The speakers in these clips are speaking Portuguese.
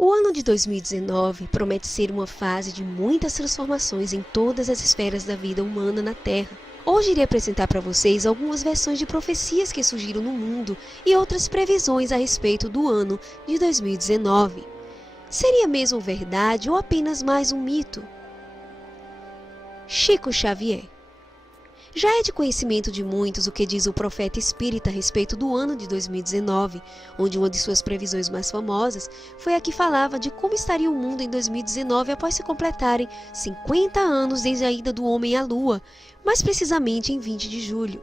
O ano de 2019 promete ser uma fase de muitas transformações em todas as esferas da vida humana na Terra. Hoje irei apresentar para vocês algumas versões de profecias que surgiram no mundo e outras previsões a respeito do ano de 2019. Seria mesmo verdade ou apenas mais um mito? Chico Xavier. Já é de conhecimento de muitos o que diz o profeta espírita a respeito do ano de 2019, onde uma de suas previsões mais famosas foi a que falava de como estaria o mundo em 2019 após se completarem 50 anos desde a ida do homem à Lua, mais precisamente em 20 de julho.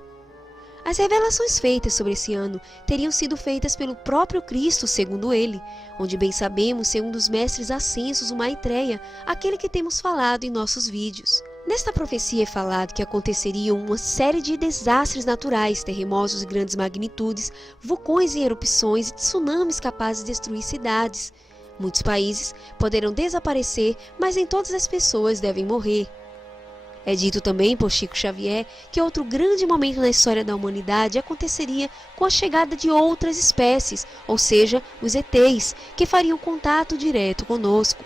As revelações feitas sobre esse ano teriam sido feitas pelo próprio Cristo, segundo ele, onde bem sabemos ser um dos mestres ascensos, o Maitreya, aquele que temos falado em nossos vídeos. Nesta profecia é falado que aconteceriam uma série de desastres naturais, terremotos de grandes magnitudes, vulcões em erupções e tsunamis capazes de destruir cidades. Muitos países poderão desaparecer, mas nem todas as pessoas devem morrer. É dito também por Chico Xavier que outro grande momento na história da humanidade aconteceria com a chegada de outras espécies, ou seja, os ETs, que fariam contato direto conosco.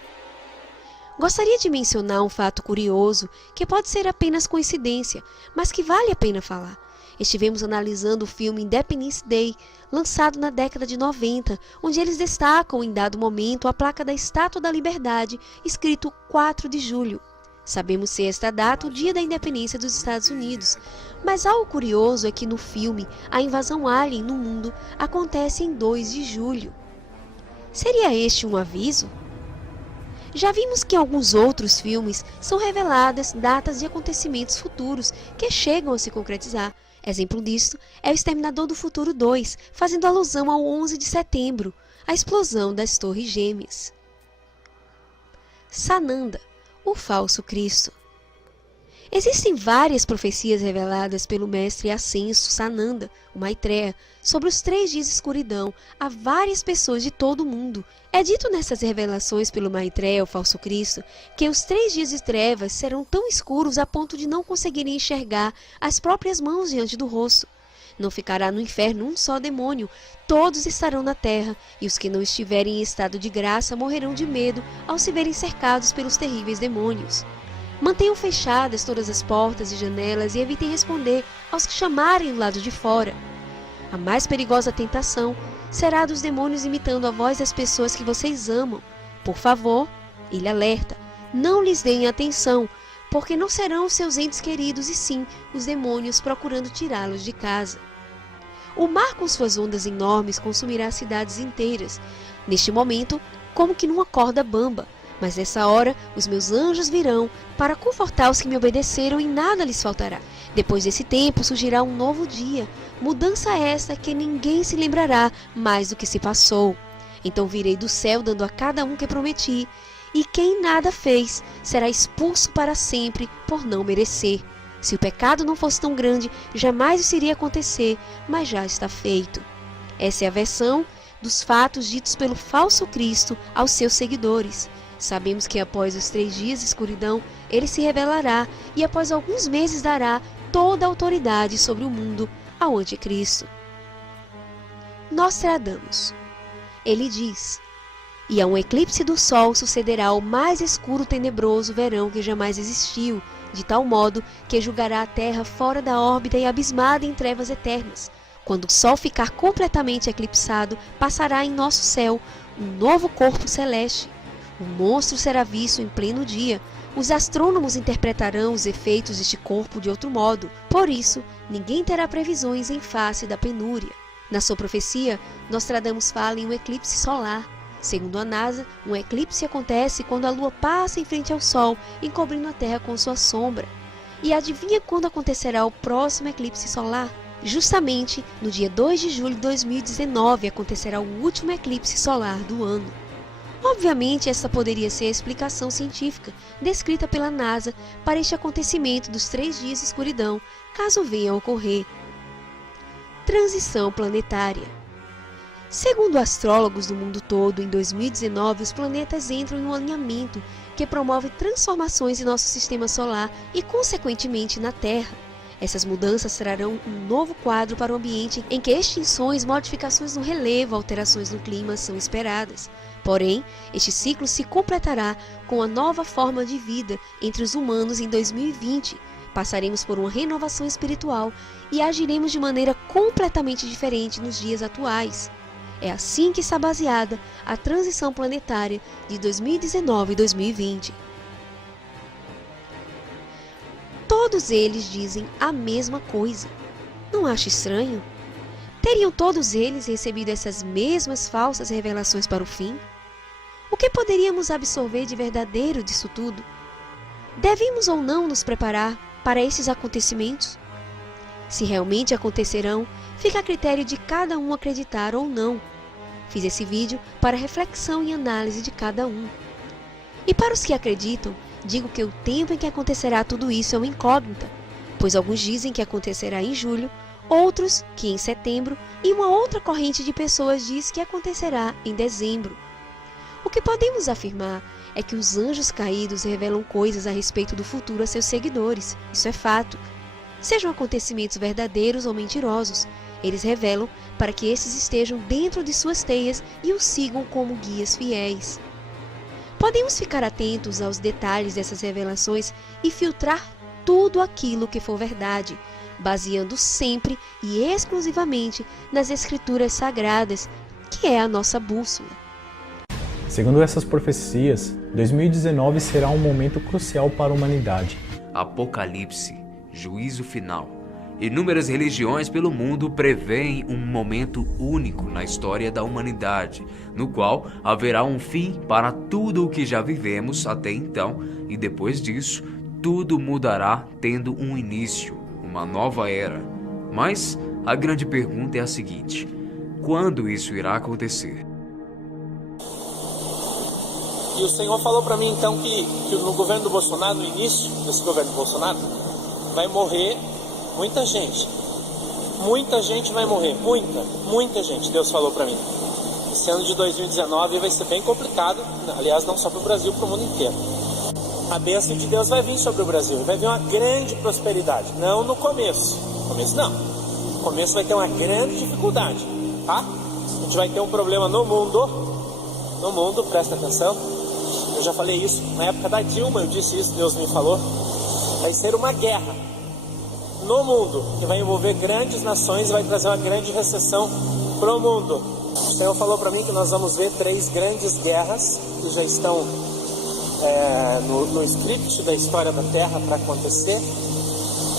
Gostaria de mencionar um fato curioso, que pode ser apenas coincidência, mas que vale a pena falar. Estivemos analisando o filme Independence Day, lançado na década de 90, onde eles destacam em dado momento a placa da Estátua da Liberdade, escrito 4 de julho. Sabemos ser esta data o dia da independência dos Estados Unidos, mas algo curioso é que no filme a invasão alien no mundo acontece em 2 de julho. Seria este um aviso? Já vimos que em alguns outros filmes são reveladas datas de acontecimentos futuros que chegam a se concretizar. Exemplo disto é o Exterminador do Futuro 2, fazendo alusão ao 11 de setembro, a explosão das Torres Gêmeas. Sananda, o falso Cristo. Existem várias profecias reveladas pelo mestre ascenso Sananda, o Maitreya, sobre os 3 dias de escuridão a várias pessoas de todo o mundo. É dito nessas revelações pelo Maitreya, o falso Cristo, que os 3 dias de trevas serão tão escuros a ponto de não conseguirem enxergar as próprias mãos diante do rosto. Não ficará no inferno um só demônio, todos estarão na terra, e os que não estiverem em estado de graça morrerão de medo ao se verem cercados pelos terríveis demônios. Mantenham fechadas todas as portas e janelas e evitem responder aos que chamarem do lado de fora. A mais perigosa tentação será a dos demônios imitando a voz das pessoas que vocês amam. Por favor, ele alerta, não lhes deem atenção, porque não serão os seus entes queridos e sim os demônios procurando tirá-los de casa. O mar com suas ondas enormes consumirá cidades inteiras, neste momento como que numa corda bamba. Mas nessa hora, os meus anjos virão para confortar os que me obedeceram e nada lhes faltará. Depois desse tempo surgirá um novo dia, mudança esta que ninguém se lembrará mais do que se passou. Então virei do céu dando a cada um que prometi, e quem nada fez será expulso para sempre por não merecer. Se o pecado não fosse tão grande, jamais isso iria acontecer, mas já está feito. Essa é a versão dos fatos ditos pelo falso Cristo aos seus seguidores. Sabemos que após os 3 dias de escuridão, ele se revelará e após alguns meses dará toda a autoridade sobre o mundo ao anticristo. Nostradamus. Ele diz: e a um eclipse do sol sucederá o mais escuro tenebroso verão que jamais existiu, de tal modo que julgará a terra fora da órbita e abismada em trevas eternas. Quando o sol ficar completamente eclipsado, passará em nosso céu um novo corpo celeste. O monstro será visto em pleno dia. Os astrônomos interpretarão os efeitos deste corpo de outro modo. Por isso, ninguém terá previsões em face da penúria. Na sua profecia, Nostradamus fala em um eclipse solar. Segundo a NASA, um eclipse acontece quando a Lua passa em frente ao Sol, encobrindo a Terra com sua sombra. E adivinha quando acontecerá o próximo eclipse solar? Justamente no dia 2 de julho de 2019 acontecerá o último eclipse solar do ano. Obviamente, essa poderia ser a explicação científica descrita pela NASA para este acontecimento dos 3 dias de escuridão, caso venha a ocorrer. Transição planetária. Segundo astrólogos do mundo todo, em 2019 os planetas entram em um alinhamento que promove transformações em nosso sistema solar e, consequentemente, na Terra. Essas mudanças trarão um novo quadro para o ambiente em que extinções, modificações no relevo, alterações no clima são esperadas. Porém, este ciclo se completará com a nova forma de vida entre os humanos em 2020. Passaremos por uma renovação espiritual e agiremos de maneira completamente diferente nos dias atuais. É assim que está baseada a transição planetária de 2019 e 2020. Todos eles dizem a mesma coisa. Não acha estranho? Teriam todos eles recebido essas mesmas falsas revelações para o fim? O que poderíamos absorver de verdadeiro disso tudo? Devemos ou não nos preparar para esses acontecimentos? Se realmente acontecerão, fica a critério de cada um acreditar ou não. Fiz esse vídeo para reflexão e análise de cada um. E para os que acreditam, digo que o tempo em que acontecerá tudo isso é uma incógnita, pois alguns dizem que acontecerá em julho, outros que em setembro e uma outra corrente de pessoas diz que acontecerá em dezembro. O que podemos afirmar é que os anjos caídos revelam coisas a respeito do futuro a seus seguidores, isso é fato. Sejam acontecimentos verdadeiros ou mentirosos, eles revelam para que esses estejam dentro de suas teias e os sigam como guias fiéis. Podemos ficar atentos aos detalhes dessas revelações e filtrar tudo aquilo que for verdade, baseando sempre e exclusivamente nas Escrituras Sagradas, que é a nossa bússola. Segundo essas profecias, 2019 será um momento crucial para a humanidade. Apocalipse, juízo final. Inúmeras religiões pelo mundo preveem um momento único na história da humanidade, no qual haverá um fim para tudo o que já vivemos até então, e depois disso, tudo mudará tendo um início, uma nova era. Mas a grande pergunta é a seguinte: quando isso irá acontecer? E o Senhor falou para mim então que no governo do Bolsonaro, no início desse governo do Bolsonaro, vai morrer muita gente. Muita gente vai morrer, muita gente, Deus falou para mim. Esse ano de 2019 vai ser bem complicado, aliás, não só para o Brasil, para o mundo inteiro. A bênção de Deus vai vir sobre o Brasil, vai vir uma grande prosperidade, não no começo. No começo não. No começo vai ter uma grande dificuldade, tá? A gente vai ter um problema no mundo, presta atenção. Eu já falei isso, na época da Dilma eu disse isso, Deus me falou. Vai ser uma guerra no mundo, que vai envolver grandes nações e vai trazer uma grande recessão para o mundo. O Senhor falou para mim que nós vamos ver 3 grandes guerras que já estão no script da história da Terra para acontecer.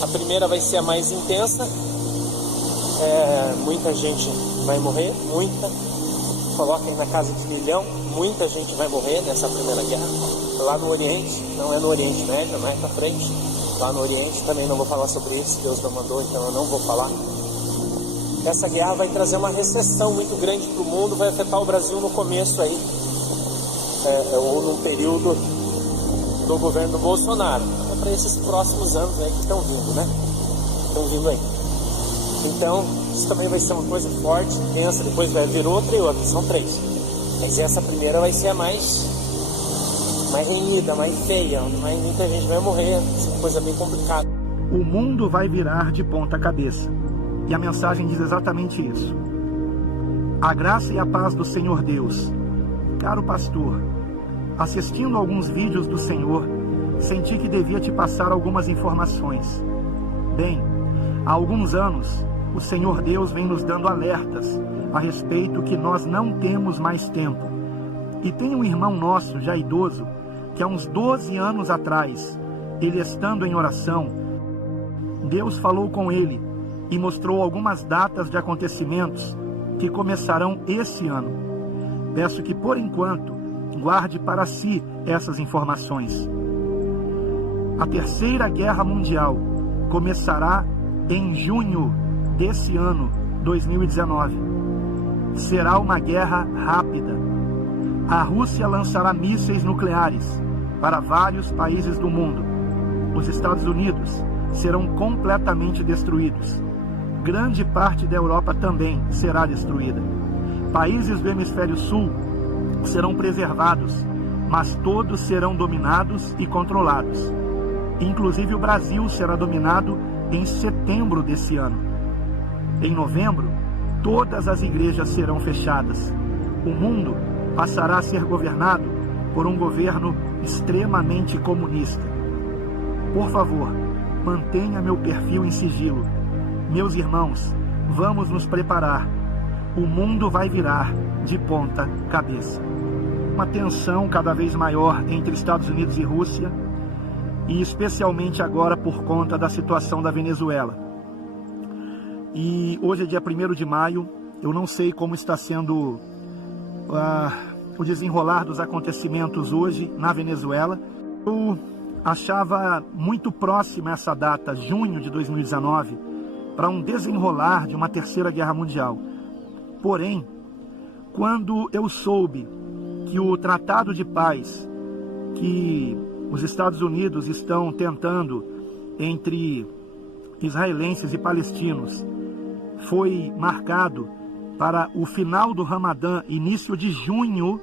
A primeira vai ser a mais intensa, muita gente vai morrer, coloquem na casa de 1 milhão, muita gente vai morrer nessa primeira guerra. Lá no Oriente, não é no Oriente Médio, mais para frente. Lá no Oriente, também não vou falar sobre isso, Deus não mandou, então eu não vou falar. Essa guerra vai trazer uma recessão muito grande para o mundo, vai afetar o Brasil no começo aí, ou no período do governo do Bolsonaro. É para esses próximos anos aí que estão vindo, né? Estão vindo aí. Então, isso também vai ser uma coisa forte, intensa, depois vai vir outra e outra, são 3. Mas essa primeira vai ser a mais renhida, mais feia, onde muita gente vai morrer, essa coisa bem complicada. O mundo vai virar de ponta cabeça. E a mensagem diz exatamente isso. A graça e a paz do Senhor Deus. Caro pastor, assistindo alguns vídeos do Senhor, senti que devia te passar algumas informações. Bem, há alguns anos, o Senhor Deus vem nos dando alertas a respeito que nós não temos mais tempo. E tem um irmão nosso, já idoso, que há uns 12 anos atrás, ele estando em oração, Deus falou com ele e mostrou algumas datas de acontecimentos que começarão esse ano. Peço que, por enquanto, guarde para si essas informações. A Terceira Guerra Mundial começará em junho desse ano, 2019. Será uma guerra rápida. A Rússia lançará mísseis nucleares para vários países do mundo. Os Estados Unidos serão completamente destruídos. Grande parte da Europa também será destruída. Países do hemisfério sul serão preservados, mas todos serão dominados e controlados. Inclusive o Brasil será dominado em setembro desse ano. Em novembro, todas as igrejas serão fechadas. O mundo passará a ser governado por um governo extremamente comunista. Por favor, mantenha meu perfil em sigilo. Meus irmãos, vamos nos preparar. O mundo vai virar de ponta cabeça. Uma tensão cada vez maior entre Estados Unidos e Rússia, e especialmente agora por conta da situação da Venezuela. E hoje é dia 1º de maio, eu não sei como está sendo o desenrolar dos acontecimentos hoje na Venezuela. Eu achava muito próxima essa data, junho de 2019, para um desenrolar de uma terceira guerra mundial. Porém, quando eu soube que o Tratado de Paz que os Estados Unidos estão tentando entre israelenses e palestinos foi marcado para o final do Ramadã, início de junho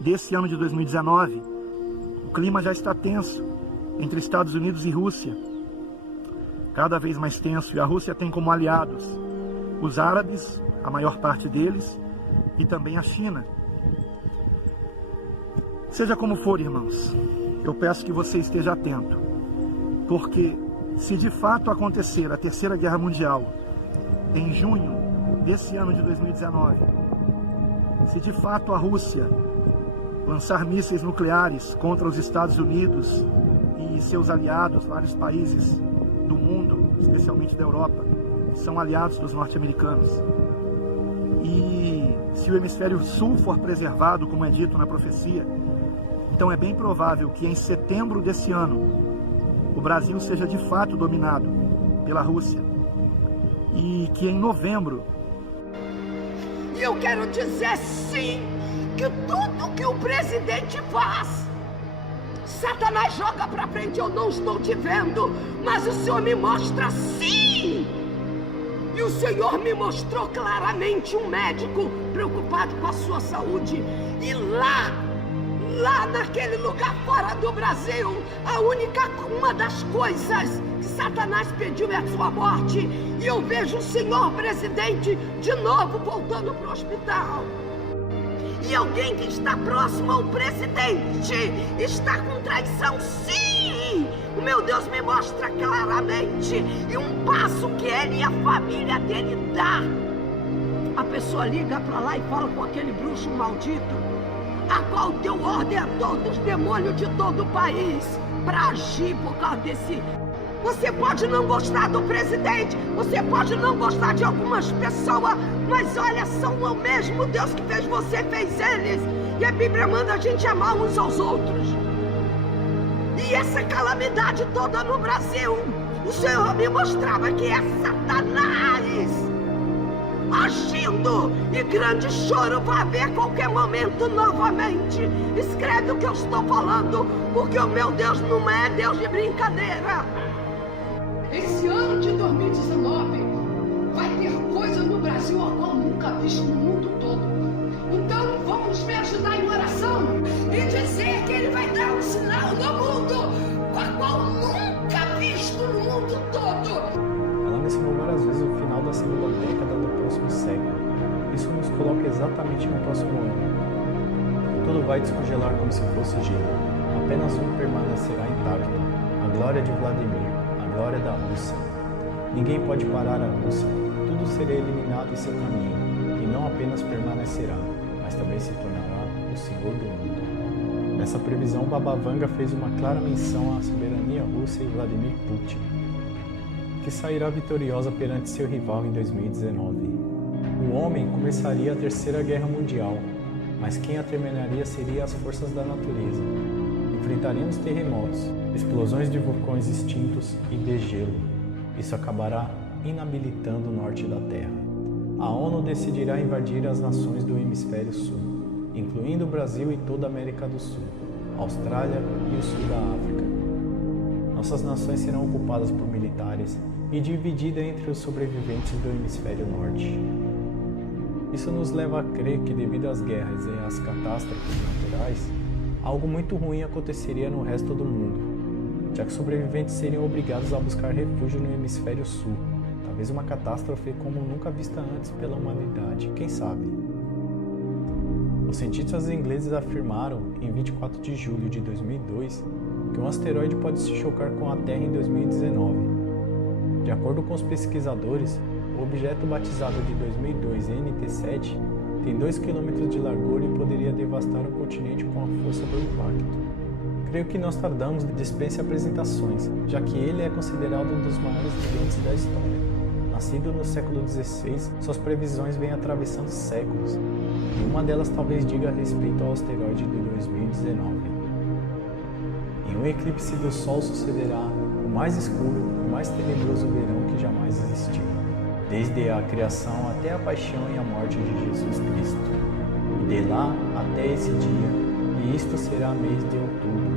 desse ano de 2019, o clima já está tenso entre Estados Unidos e Rússia, cada vez mais tenso, e a Rússia tem como aliados os árabes, a maior parte deles, e também a China. Seja como for, irmãos, eu peço que você esteja atento, porque se de fato acontecer a Terceira Guerra Mundial em junho desse ano de 2019, se de fato a Rússia lançar mísseis nucleares contra os Estados Unidos e seus aliados, vários países do mundo, especialmente da Europa, que são aliados dos norte-americanos, e se o hemisfério sul for preservado, como é dito na profecia, então é bem provável que em setembro desse ano o Brasil seja de fato dominado pela Rússia, e que em novembro... E eu quero dizer sim, que tudo que o presidente faz, Satanás joga pra frente. Eu não estou te vendo, mas o Senhor me mostra sim. E o Senhor me mostrou claramente um médico preocupado com a sua saúde. E lá naquele lugar fora do Brasil, uma das coisas que Satanás pediu é a sua morte. E eu vejo o senhor presidente de novo voltando para o hospital. E alguém que está próximo ao presidente está com traição, sim! O meu Deus me mostra claramente. E um passo que ele e a família dele dá. A pessoa liga para lá e fala com aquele bruxo maldito, a qual deu ordem a todos os demônios de todo o país para agir por causa desse... Você pode não gostar do presidente, você pode não gostar de algumas pessoas, mas olha, são o mesmo Deus que fez você, fez eles. E a Bíblia manda a gente amar uns aos outros. E essa calamidade toda no Brasil, o Senhor me mostrava que é Satanás agindo, e grande choro vai haver a qualquer momento novamente. Escreve o que eu estou falando, porque o meu Deus não é Deus de brincadeira. Esse ano de 2019 vai ter coisa no Brasil a qual nunca visto no mundo todo. Então vamos me ajudar em oração e dizer que Ele vai dar um sinal no mundo a qual nunca visto no mundo todo. Ela mencionou várias vezes o final da segunda década do próximo século. Isso nos coloca exatamente no próximo ano. Tudo vai descongelar como se fosse gelo. Apenas um permanecerá intacto: a glória de Vladimir, a glória da Rússia. Ninguém pode parar a Rússia. Tudo será eliminado em seu caminho, e não apenas permanecerá, mas também se tornará o Senhor do mundo. Nessa previsão, Baba Vanga fez uma clara menção à soberania russa e Vladimir Putin, que sairá vitoriosa perante seu rival em 2019. O homem começaria a Terceira Guerra Mundial, mas quem a terminaria seria as forças da natureza. Enfrentaríamos terremotos, explosões de vulcões extintos e degelo. Isso acabará inabilitando o norte da Terra. A ONU decidirá invadir as nações do hemisfério sul, incluindo o Brasil e toda a América do Sul, Austrália e o sul da África. Nossas nações serão ocupadas por militares e divididas entre os sobreviventes do hemisfério norte. Isso nos leva a crer que, devido às guerras e às catástrofes naturais, algo muito ruim aconteceria no resto do mundo. já que sobreviventes seriam obrigados a buscar refúgio no hemisfério sul. Talvez uma catástrofe como nunca vista antes pela humanidade, quem sabe? Os cientistas ingleses afirmaram, em 24 de julho de 2002, que um asteroide pode se chocar com a Terra em 2019. De acordo com os pesquisadores, o objeto batizado de 2002 NT7 tem 2 km de largura e poderia devastar o continente com a força do impacto. Creio que Nostradamus dispensa apresentações, já que ele é considerado um dos maiores gigantes da história. Nascido no século XVI, suas previsões vêm atravessando séculos, e uma delas talvez diga respeito ao asteroide de 2019. Em um eclipse do Sol sucederá o mais escuro e mais tenebroso verão que jamais existiu, desde a criação até a paixão e a morte de Jesus Cristo. E de lá até esse dia, e isto será mês de outubro,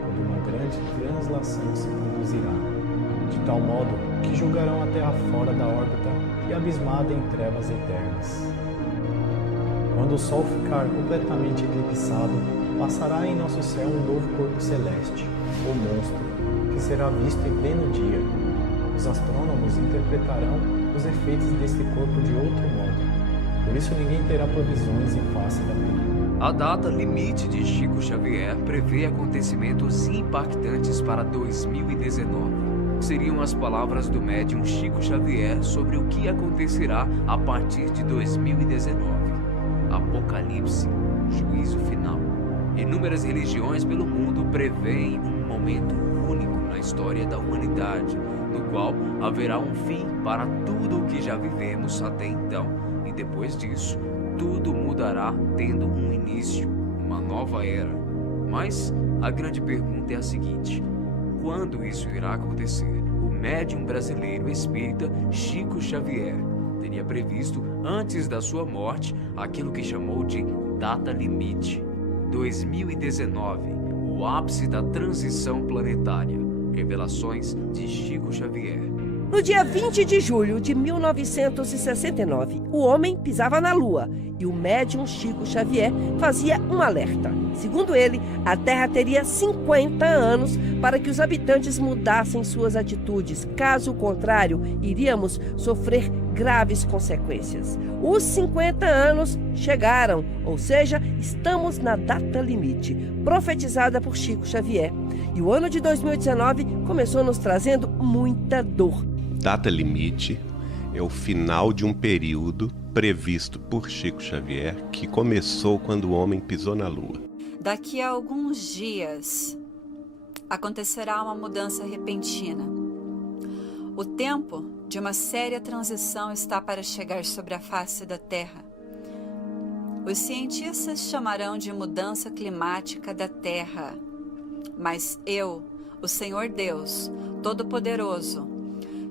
quando uma grande translação se produzirá, de tal modo que julgarão a Terra fora da órbita e abismada em trevas eternas. Quando o Sol ficar completamente eclipsado, passará em nosso céu um novo corpo celeste, o monstro, que será visto em pleno dia. Os astrônomos interpretarão os efeitos deste corpo de outro modo, por isso ninguém terá provisões em face da vida. A data limite de Chico Xavier prevê acontecimentos impactantes para 2019. Seriam as palavras do médium Chico Xavier sobre o que acontecerá a partir de 2019. Apocalipse, juízo final. Inúmeras religiões pelo mundo preveem um momento único na história da humanidade, no qual haverá um fim para tudo o que já vivemos até então, e depois disso, tudo mudará tendo um início, uma nova era. Mas a grande pergunta é a seguinte: quando isso irá acontecer? O médium brasileiro espírita Chico Xavier teria previsto, antes da sua morte, aquilo que chamou de data limite. 2019, o ápice da transição planetária. Revelações de Chico Xavier. No dia 20 de julho de 1969, o homem pisava na Lua e o médium Chico Xavier fazia um alerta. Segundo ele, a Terra teria 50 anos para que os habitantes mudassem suas atitudes. Caso contrário, iríamos sofrer graves consequências. Os 50 anos chegaram, ou seja, estamos na data limite, profetizada por Chico Xavier. E o ano de 2019 começou nos trazendo muita dor. Data limite é o final de um período previsto por Chico Xavier que começou quando o homem pisou na Lua. Daqui a alguns dias acontecerá uma mudança repentina. O tempo de uma séria transição está para chegar sobre a face da Terra. Os cientistas chamarão de mudança climática da Terra. Mas eu, o Senhor Deus, Todo-Poderoso,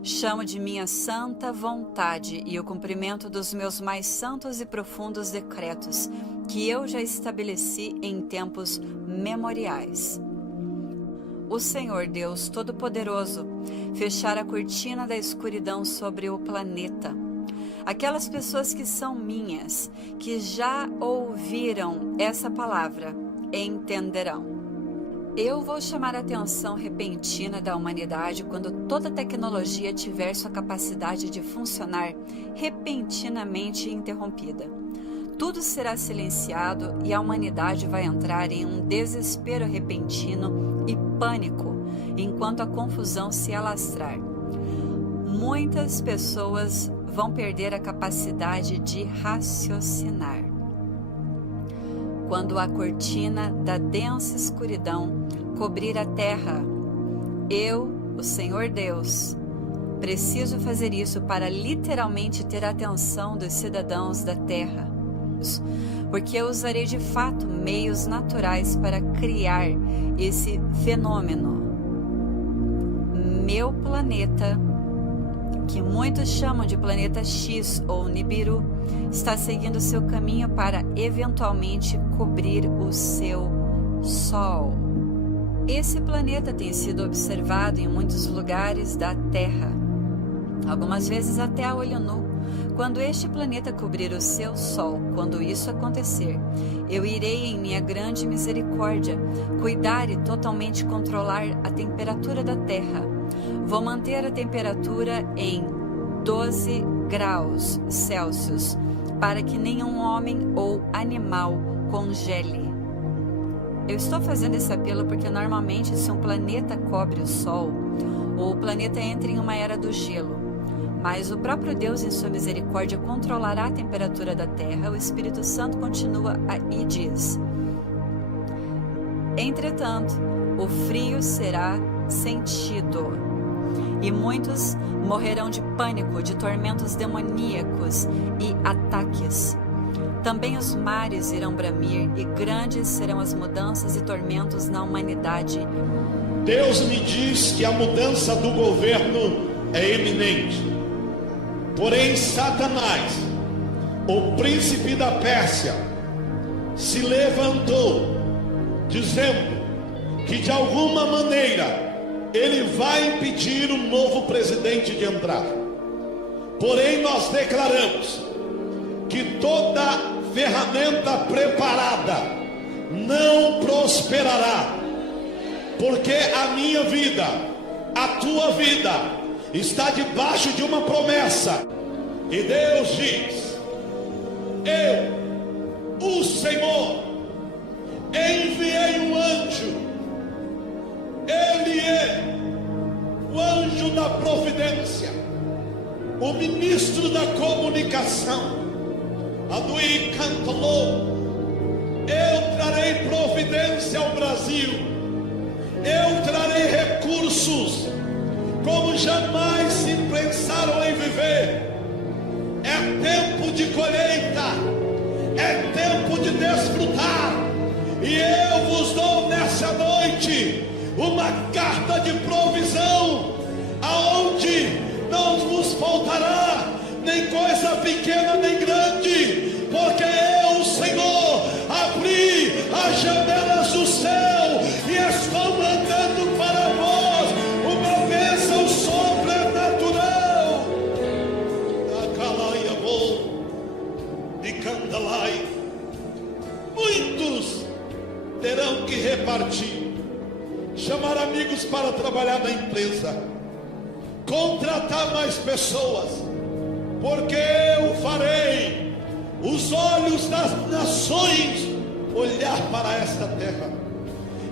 chamo de minha santa vontade e o cumprimento dos meus mais santos e profundos decretos, que eu já estabeleci em tempos memoriais. O Senhor Deus Todo-Poderoso fechar a cortina da escuridão sobre o planeta. Aquelas pessoas que são minhas, que já ouviram essa palavra, entenderão. Eu vou chamar a atenção repentina da humanidade quando toda tecnologia tiver sua capacidade de funcionar repentinamente interrompida. Tudo será silenciado e a humanidade vai entrar em um desespero repentino e pânico enquanto a confusão se alastrar. Muitas pessoas vão perder a capacidade de raciocinar. Quando a cortina da densa escuridão cobrir a terra, eu, o Senhor Deus, preciso fazer isso para literalmente ter a atenção dos cidadãos da terra, porque eu usarei de fato meios naturais para criar esse fenômeno. Meu planeta, que muitos chamam de planeta X ou Nibiru, está seguindo seu caminho para eventualmente cobrir o seu Sol. Esse planeta tem sido observado em muitos lugares da Terra, algumas vezes até a olho nu, Quando este planeta cobrir o seu Sol, quando isso acontecer, eu irei em minha grande misericórdia cuidar e totalmente controlar a temperatura da Terra. Vou manter a temperatura em 12 graus Celsius, para que nenhum homem ou animal congele. Eu estou fazendo esse apelo porque normalmente se um planeta cobre o Sol, o planeta entra em uma era do gelo. Mas o próprio Deus, em sua misericórdia, controlará a temperatura da Terra. O Espírito Santo continua e diz: entretanto, o frio será sentido, e muitos morrerão de pânico, de tormentos demoníacos e ataques. Também os mares irão bramir, e grandes serão as mudanças e tormentos na humanidade. Deus me diz que a mudança do governo é iminente. Porém, Satanás, o príncipe da Pérsia, se levantou, dizendo que de alguma maneira ele vai impedir o novo presidente de entrar. Porém, nós declaramos que toda ferramenta preparada não prosperará, porque a minha vida, a tua vida, está debaixo de uma promessa. E Deus diz: eu, o Senhor, enviei um anjo. Ele é o anjo da providência, o ministro da comunicação. Adui Cantolou. Eu trarei providência ao Brasil. Eu trarei recursos como jamais se pensaram em viver. É tempo de colheita, é tempo de desfrutar, e eu vos dou nessa noite uma carta de provisão, aonde não vos faltará nem coisa pequena nem grande, porque eu, Senhor, abri as janelas do céu e estou mandando para vós uma bênção sobrenatural. Acalai, amor, e candalai. Muitos terão que repartir, chamar amigos para trabalhar na empresa, contratar mais pessoas, porque eu farei os olhos das nações olhar para esta terra.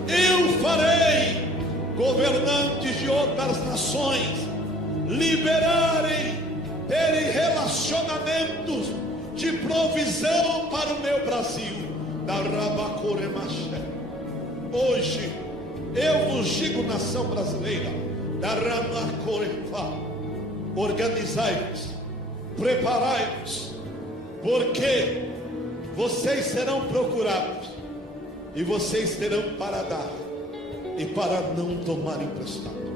Eu farei governantes de outras nações liberarem, terem relacionamentos de provisão para o meu Brasil. Hoje eu vos digo, nação brasileira, organizai-vos, preparai-vos, porque vocês serão procurados, e vocês terão para dar e para não tomar emprestado.